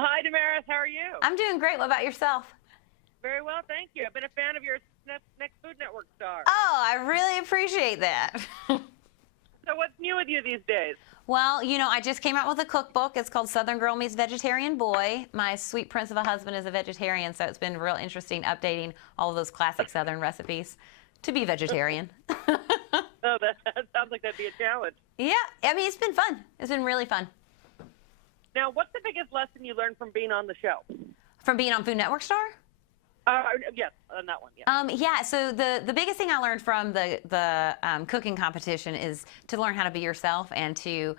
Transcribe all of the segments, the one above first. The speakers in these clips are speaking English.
Hi, Damaris. How are you? I'm doing great. What about yourself? Very well, thank you. I've been a fan of your next Food Network star. Oh, I really appreciate that. So what's new with you these days? Well, I just came out with a cookbook. It's called Southern Girl Meets Vegetarian Boy. My sweet prince of a husband is a vegetarian, so it's been real interesting updating all of those classic Southern recipes to be vegetarian. Oh, that sounds like that'd be a challenge. Yeah, I mean, it's been fun. It's been really fun. Now, what's the biggest lesson you learned from being on the show? From being on Food Network Star? Yes, on that one, yeah. Yeah, so the biggest thing I learned from the cooking competition is to learn how to be yourself and to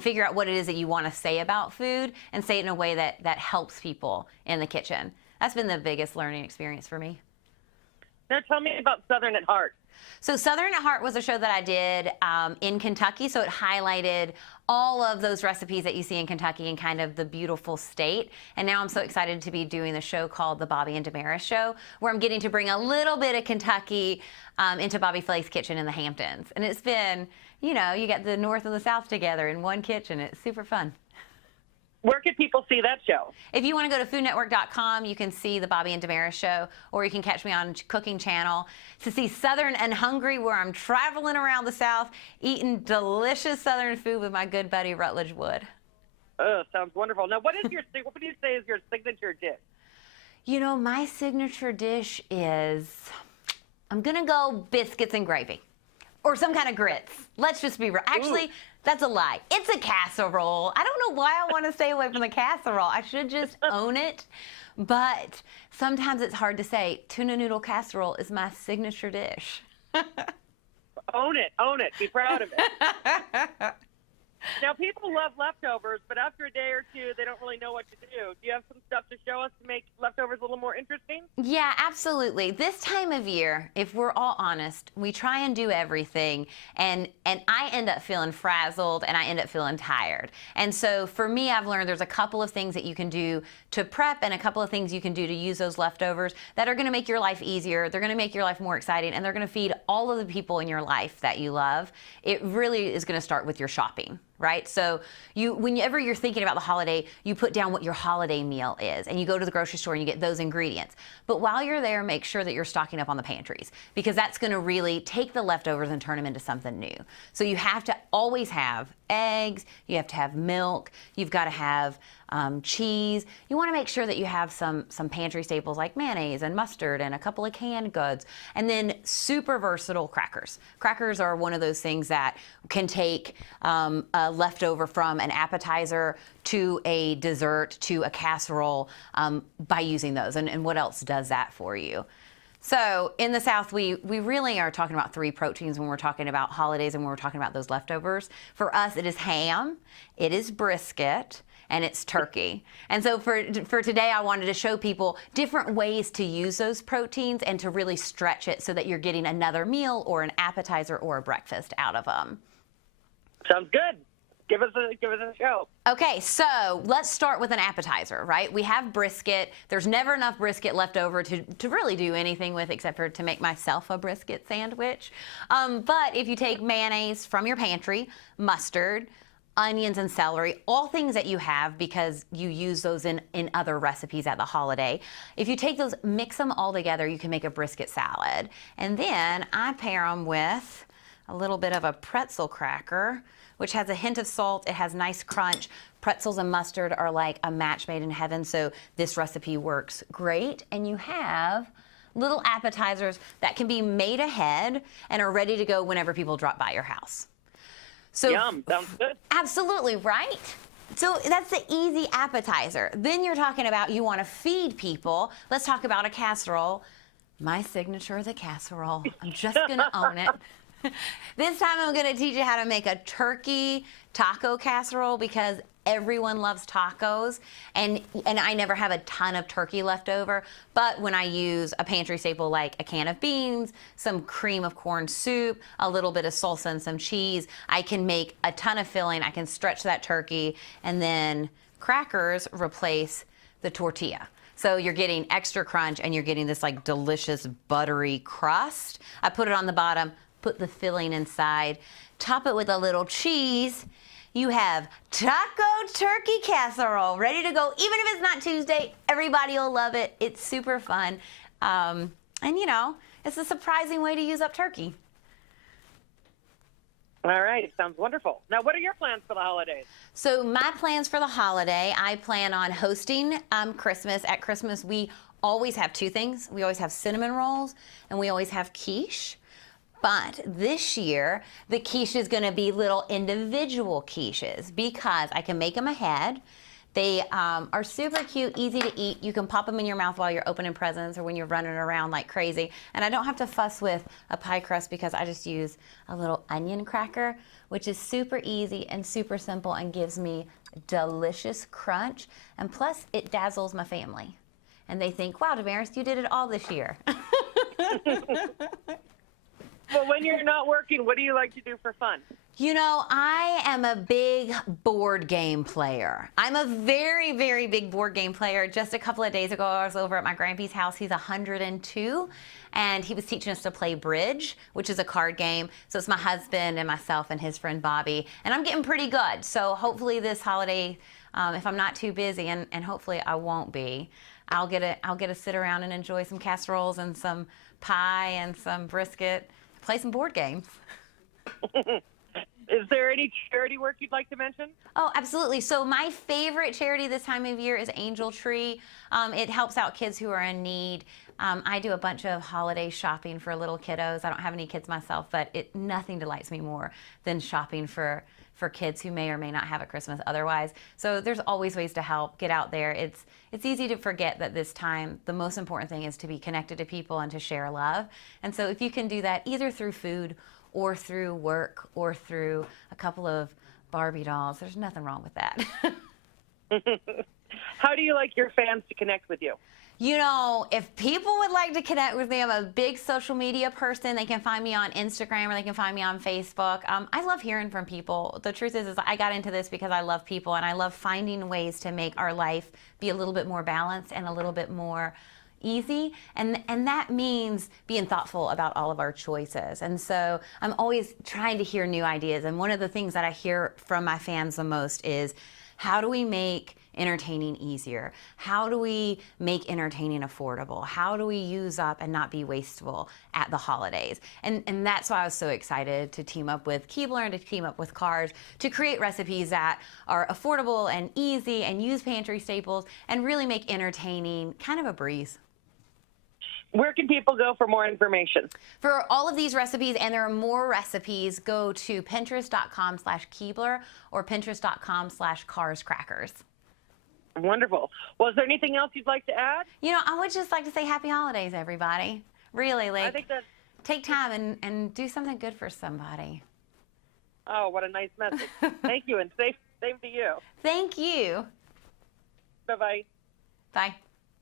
figure out what it is that you want to say about food and say it in a way that helps people in the kitchen. That's been the biggest learning experience for me. Now tell me about Southern at Heart. So Southern at Heart was a show that I did in Kentucky, so it highlighted all of those recipes that you see in Kentucky and kind of the beautiful state. And now I'm so excited to be doing the show called The Bobby and Damaris Show, where I'm getting to bring a little bit of Kentucky into Bobby Flay's kitchen in the Hamptons. And it's been, you get the North and the South together in one kitchen. It's super fun. Where can people see that show? If you want to go to foodnetwork.com, you can see the Bobby and Damaris show, or you can catch me on Cooking Channel to see Southern and Hungry, where I'm traveling around the South, eating delicious Southern food with my good buddy Rutledge Wood. Oh, sounds wonderful. Now, what would you say is your signature dish? My signature dish is, I'm going to go biscuits and gravy. Or some kind of grits. Let's just be real. Actually, that's a lie. It's a casserole. I don't know why I want to stay away from the casserole. I should just own it. But sometimes it's hard to say. Tuna noodle casserole is my signature dish. Own it. Own it. Be proud of it. Now, people love leftovers, but after a day or two, they don't really know what to do. Do you have some stuff to show us to make leftovers a little more interesting? Yeah, absolutely. This time of year, if we're all honest, we try and do everything, and I end up feeling frazzled, and I end up feeling tired. And so for me, I've learned there's a couple of things that you can do to prep and a couple of things you can do to use those leftovers that are going to make your life easier, they're going to make your life more exciting, and they're going to feed all of the people in your life that you love. It really is going to start with your shopping. Right? So whenever you're thinking about the holiday, you put down what your holiday meal is, and you go to the grocery store and you get those ingredients. But while you're there, make sure that you're stocking up on the pantries, because that's going to really take the leftovers and turn them into something new. So you have to always have eggs, you have to have milk, you've got to have cheese. You want to make sure that you have some pantry staples like mayonnaise and mustard and a couple of canned goods, and then super versatile crackers. Crackers are one of those things that can take a leftover from an appetizer to a dessert to a casserole by using those. And what else does that for you? So in the South, we really are talking about 3 proteins when we're talking about holidays and when we're talking about those leftovers. For us, it is ham, it is brisket, and it's turkey. And so for today, I wanted to show people different ways to use those proteins and to really stretch it so that you're getting another meal or an appetizer or a breakfast out of them. Sounds good. Give us a show. Okay, so let's start with an appetizer, right? We have brisket. There's never enough brisket left over to really do anything with except for to make myself a brisket sandwich. But if you take mayonnaise from your pantry, mustard, onions and celery, all things that you have because you use those in other recipes at the holiday. If you take those, mix them all together, you can make a brisket salad. And then I pair them with a little bit of a pretzel cracker, which has a hint of salt. It has nice crunch. Pretzels and mustard are like a match made in heaven, so this recipe works great. And you have little appetizers that can be made ahead and are ready to go whenever people drop by your house. So, yum, sounds good. Absolutely, right? So that's the easy appetizer. Then you're talking about you want to feed people. Let's talk about a casserole. My signature is a casserole. I'm just going to own it. This time I'm going to teach you how to make a turkey taco casserole because everyone loves tacos, and I never have a ton of turkey left over, but when I use a pantry staple like a can of beans, some cream of corn soup, a little bit of salsa and some cheese, I can make a ton of filling. I can stretch that turkey, and then crackers replace the tortilla. So you're getting extra crunch and you're getting this like delicious buttery crust. I put it on the bottom, put the filling inside, top it with a little cheese, you have taco turkey casserole ready to go. Even if it's not Tuesday, everybody will love it. It's super fun. And you know, it's a surprising way to use up turkey. All right. Sounds wonderful. Now, what are your plans for the holidays? So my plans for the holiday, I plan on hosting Christmas. At Christmas, we always have two things. We always have cinnamon rolls and we always have quiche. But this year, the quiche is going to be little individual quiches because I can make them ahead. They are super cute, easy to eat. You can pop them in your mouth while you're opening presents or when you're running around like crazy. And I don't have to fuss with a pie crust because I just use a little onion cracker, which is super easy and super simple and gives me delicious crunch. And plus, it dazzles my family. And they think, wow, Damaris, you did it all this year. Well, when you're not working, what do you like to do for fun? You know, I am a big board game player. I'm a very, very big board game player. Just a couple of days ago, I was over at my grandpa's house. He's 102, and he was teaching us to play bridge, which is a card game. So it's my husband and myself and his friend Bobby, and I'm getting pretty good. So hopefully this holiday, if I'm not too busy, and hopefully I won't be, I'll get to sit around and enjoy some casseroles and some pie and some brisket, play some board games. Is there any charity work you'd like to mention? Oh, absolutely. So my favorite charity this time of year is Angel Tree. It helps out kids who are in need. I do a bunch of holiday shopping for little kiddos. I don't have any kids myself, but nothing delights me more than shopping for kids who may or may not have a Christmas otherwise. So there's always ways to help. Get out there. It's easy to forget that this time the most important thing is to be connected to people and to share love. And so if you can do that either through food or through work or through a couple of Barbie dolls, there's nothing wrong with that. How do you like your fans to connect with you? You know, if people would like to connect with me, I'm a big social media person. They can find me on Instagram or they can find me on Facebook. I love hearing from people. The truth is I got into this because I love people and I love finding ways to make our life be a little bit more balanced and a little bit more easy, and that means being thoughtful about all of our choices. And so I'm always trying to hear new ideas, and one of the things that I hear from my fans the most is, how do we make entertaining easier? How do we make entertaining affordable? How do we use up and not be wasteful at the holidays? And that's why I was so excited to team up with Keebler and to team up with Cars to create recipes that are affordable and easy and use pantry staples and really make entertaining kind of a breeze. Where can people go for more information? For all of these recipes, and there are more recipes, go to pinterest.com/Keebler or pinterest.com/carscrackers. Wonderful. Well, is there anything else you'd like to add? You know, I would just like to say happy holidays, everybody. Really, I think that. take time and do something good for somebody. Oh, what a nice message. Thank you, and same to you. Thank you. Bye-bye. Bye.